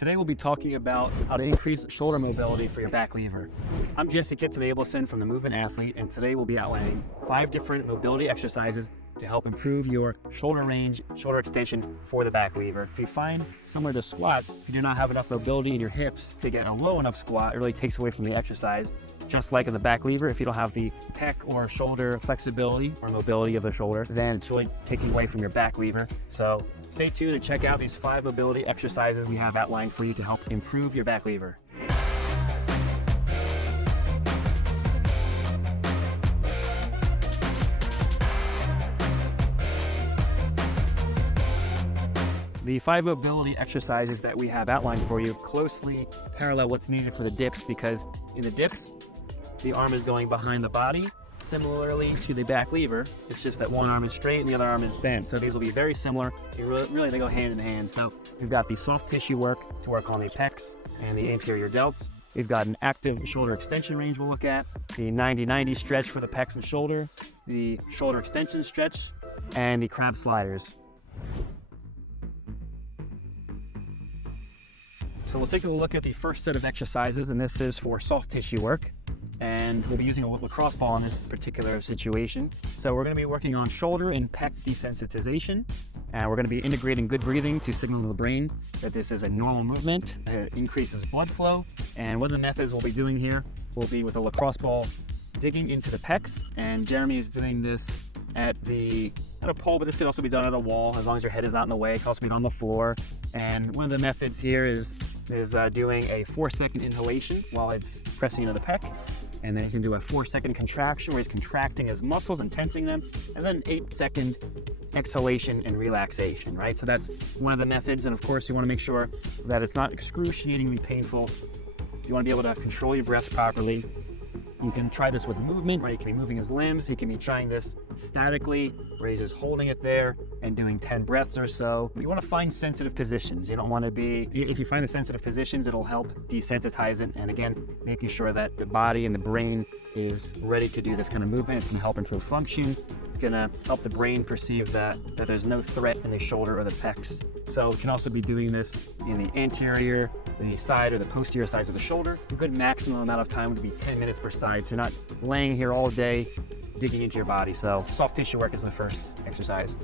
Today we'll be talking about how to increase shoulder mobility for your back lever. I'm 𝐂𝐂𝐂𝐿 from the Movement Athlete, and today we'll be outlining 5 different mobility exercises to help improve your shoulder range, shoulder extension for the back lever. If you find similar to squats, if you do not have enough mobility in your hips to get a low enough squat, it really takes away from the exercise. Just like in the back lever, if you don't have the pec or shoulder flexibility or mobility of the shoulder, then it's really taking away from your back lever. So stay tuned and check out these 5 mobility exercises we have outlined for you to help improve your back lever. The 5 mobility exercises that we have outlined for you closely parallel what's needed for the dips, because in the dips, the arm is going behind the body, similarly to the back lever. It's just that one arm is straight and the other arm is bent. So these will be very similar. Really, they go hand in hand. So we've got the soft tissue work to work on the pecs and the anterior delts. We've got an active shoulder extension range we'll look at, the 90-90 stretch for the pecs and shoulder, the shoulder extension stretch, and the crab sliders. So we'll take a look at the first set of exercises, and this is for soft tissue work. And we'll be using a lacrosse ball in this particular situation. So we're going to be working on shoulder and pec desensitization. And we're going to be integrating good breathing to signal to the brain that this is a normal movement. It increases blood flow. And one of the methods we'll be doing here will be with a lacrosse ball digging into the pecs. And Jeremy is doing this at a pole, but this can also be done at a wall as long as your head is not in the way. It can also be done on the floor. And one of the methods here is doing a 4-second inhalation while it's pressing into the pec. And then he's going to do a 4-second contraction where he's contracting his muscles and tensing them. And then 8-second exhalation and relaxation, right? So that's one of the methods. And of course, you want to make sure that it's not excruciatingly painful. You want to be able to control your breath properly. You can try this with movement, right? You can be moving his limbs. You can be trying this statically, where he's just holding it there and doing 10 breaths or so. You want to find sensitive positions. You don't want to be, if you find the sensitive positions, it'll help desensitize it. And again, making sure that the body and the brain is ready to do this kind of movement. It's going to help improve function. It's going to help the brain perceive that there's no threat in the shoulder or the pecs. So we can also be doing this in the anterior, the side or the posterior sides of the shoulder. A good maximum amount of time would be 10 minutes per side. So you're not laying here all day digging into your body. So soft tissue work is the first exercise.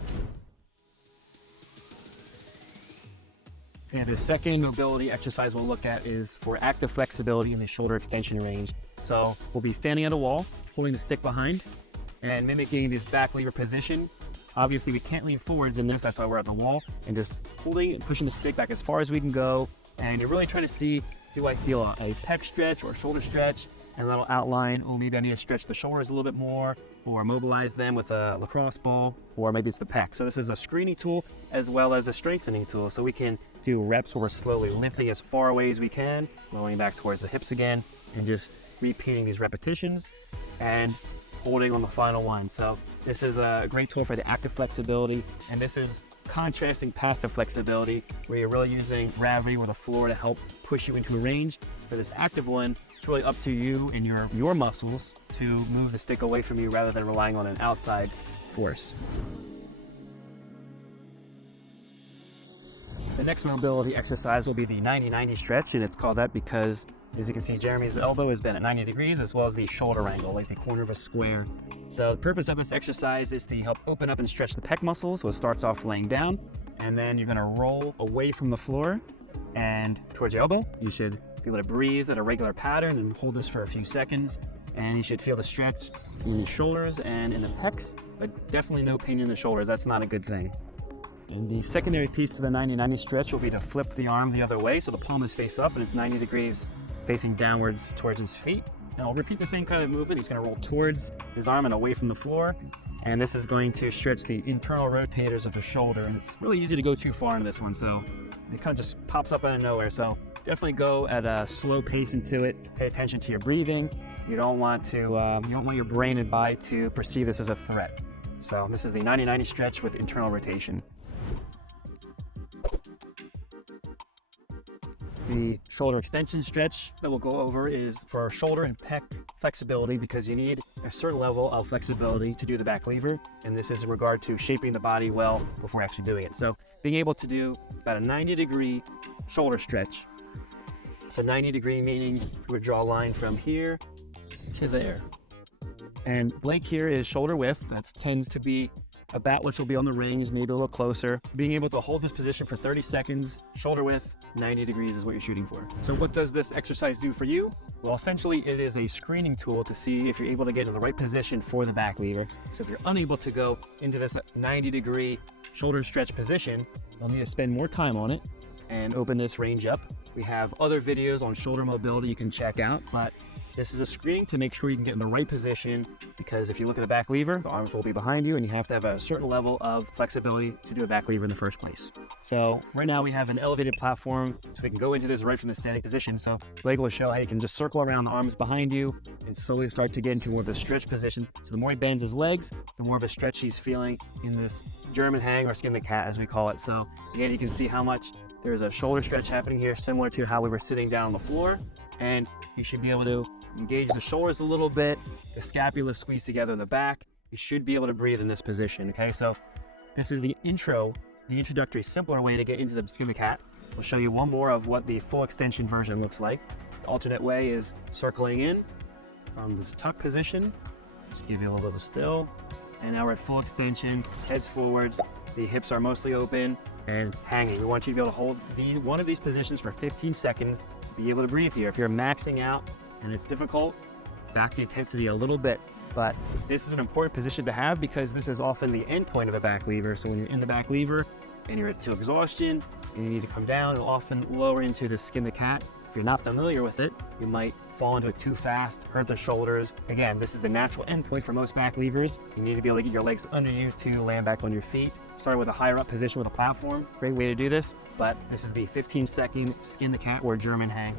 And the second mobility exercise we'll look at is for active flexibility in the shoulder extension range. So we'll be standing at a wall, holding the stick behind, and mimicking this back lever position. Obviously, we can't lean forwards in this, that's why we're at the wall, and just holding and pushing the stick back as far as we can go. And you're really trying to see, do I feel a pec stretch or a shoulder stretch? And that'll outline, oh, maybe I need to stretch the shoulders a little bit more, or mobilize them with a lacrosse ball, or maybe it's the pec. So this is a screening tool as well as a strengthening tool. So we can do reps where we're slowly lifting as far away as we can, rolling back towards the hips again, and just repeating these repetitions and holding on the final one. So this is a great tool for the active flexibility, and this is contrasting passive flexibility, where you're really using gravity or the floor to help push you into a range. For this active one, it's really up to you and your muscles to move the stick away from you rather than relying on an outside force. The next mobility exercise will be the 90-90 stretch, and it's called that because, as you can see, Jeremy's elbow is bent at 90 degrees, as well as the shoulder angle, like the corner of a square. So the purpose of this exercise is to help open up and stretch the pec muscles. So it starts off laying down, and then you're going to roll away from the floor and towards your elbow. You should be able to breathe at a regular pattern and hold this for a few seconds. And you should feel the stretch in the shoulders and in the pecs, but definitely no pain in the shoulders. That's not a good thing. And the secondary piece to the 90-90 stretch will be to flip the arm the other way. So the palm is face up and it's 90 degrees facing downwards towards his feet. And I'll repeat the same kind of movement. He's going to roll towards his arm and away from the floor. And this is going to stretch the internal rotators of the shoulder. And it's really easy to go too far into this one. So it kind of just pops up out of nowhere. So definitely go at a slow pace into it. Pay attention to your breathing. You don't want your brain and body to perceive this as a threat. So this is the 90-90 stretch with internal rotation. The shoulder extension stretch that we'll go over is for shoulder and pec flexibility, because you need a certain level of flexibility to do the back lever, and this is in regard to shaping the body well before actually doing it. So being able to do about a 90-degree shoulder stretch. So 90-degree meaning we would draw a line from here to there. And blank here is shoulder width. That tends to be about what you'll be on the rings, maybe a little closer. Being able to hold this position for 30 seconds, shoulder width, 90 degrees is what you're shooting for. So what does this exercise do for you? Well, essentially it is a screening tool to see if you're able to get in the right position for the back lever. So if you're unable to go into this 90-degree shoulder stretch position, you'll need to spend more time on it and open this range up. We have other videos on shoulder mobility you can check out, but this is a screening to make sure you can get in the right position, because if you look at the back lever, the arms will be behind you and you have to have a certain level of flexibility to do a back lever in the first place. So right now we have an elevated platform, so we can go into this right from the standing position. So Blake will show how you can just circle around the arms behind you and slowly start to get into more of a stretch position. So the more he bends his legs, the more of a stretch he's feeling in this German hang, or skin the cat as we call it. So again, you can see how much there's a shoulder stretch happening here, similar to how we were sitting down on the floor. And you should be able to engage the shoulders a little bit, the scapula squeeze together in the back. You should be able to breathe in this position, okay? So this is the introductory simpler way to get into the skin the cat. We'll show you one more of what the full extension version looks like. The alternate way is circling in from this tuck position. Just give you a little bit of still. And now we're at full extension, heads forwards, the hips are mostly open, and hanging. We want you to be able to hold one of these positions for 15 seconds, be able to breathe here. If you're maxing out and it's difficult, back the intensity a little bit. But this is an important position to have because this is often the end point of a back lever. So when you're in the back lever and you're to exhaustion and you need to come down, it'll often lower into the skin the cat. If you're not familiar with it, you might fall into it too fast, hurt the shoulders. Again, this is the natural end point for most back levers. You need to be able to get your legs under you to land back on your feet. Starting with a higher up position with a platform, great way to do this. But this is the 15-second skin the cat or German hang.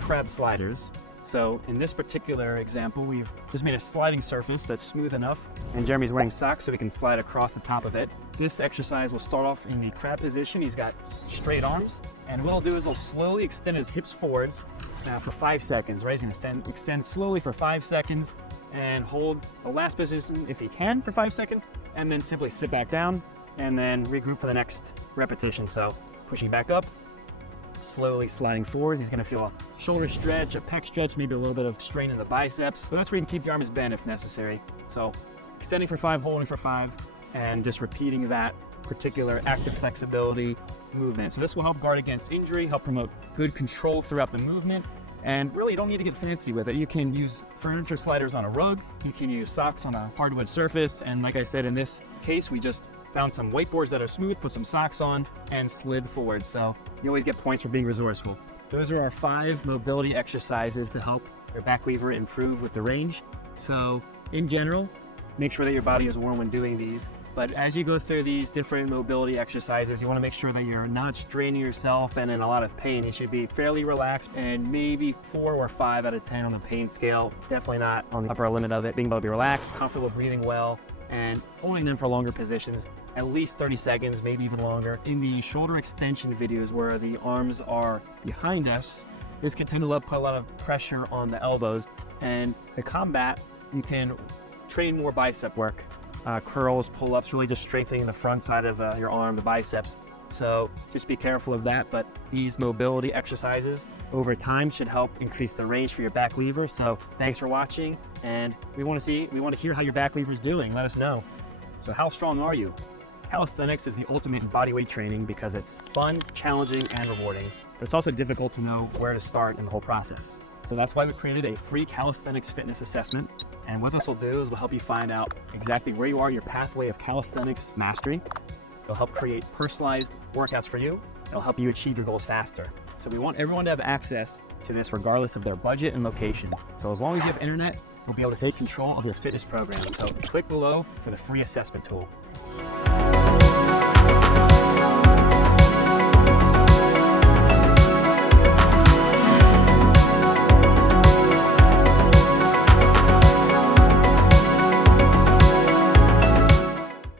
Crab sliders. So in this particular example, we've just made a sliding surface that's smooth enough, and Jeremy's wearing socks so we can slide across the top of it. This exercise will start off in the crab position. He's got straight arms, and what he'll do is he'll slowly extend his hips forwards for 5 seconds, right? He's gonna extend slowly for 5 seconds and hold the last position if he can for 5 seconds, and then simply sit back down and then regroup for the next repetition. So pushing back up, slowly sliding forward. He's going to feel a shoulder stretch, a pec stretch, maybe a little bit of strain in the biceps. So that's where you can keep the arms bent if necessary. So extending for 5, holding for 5, and just repeating that particular active flexibility movement. So this will help guard against injury, help promote good control throughout the movement. And really, you don't need to get fancy with it. You can use furniture sliders on a rug. You can use socks on a hardwood surface. And like I said, in this case, we just found some whiteboards that are smooth, put some socks on, and slid forward. So you always get points for being resourceful. Those are our 5 mobility exercises to help your back lever improve with the range. So in general, make sure that your body is warm when doing these. But as you go through these different mobility exercises, you want to make sure that you're not straining yourself and in a lot of pain. You should be fairly relaxed and maybe 4 or 5 out of 10 on the pain scale. Definitely not on the upper limit of it. Being able to be relaxed, comfortable breathing well, and holding them for longer positions, at least 30 seconds, maybe even longer. In the shoulder extension videos where the arms are behind us, this can tend to put a lot of pressure on the elbows. And to combat, you can train more bicep work. Curls, pull-ups, really just strengthening the front side of your arm, the biceps. So just be careful of that. But these mobility exercises over time should help increase the range for your back lever. So thanks for watching, and we want to hear how your back lever is doing. Let us know. So how strong are you? Calisthenics is the ultimate bodyweight training because it's fun, challenging, and rewarding. But it's also difficult to know where to start in the whole process. So that's why we created a free calisthenics fitness assessment. And what this will do is it'll help you find out exactly where you are in your pathway of calisthenics mastery. It'll help create personalized workouts for you. It'll help you achieve your goals faster. So we want everyone to have access to this regardless of their budget and location. So as long as you have internet, you'll be able to take control of your fitness program. So click below for the free assessment tool.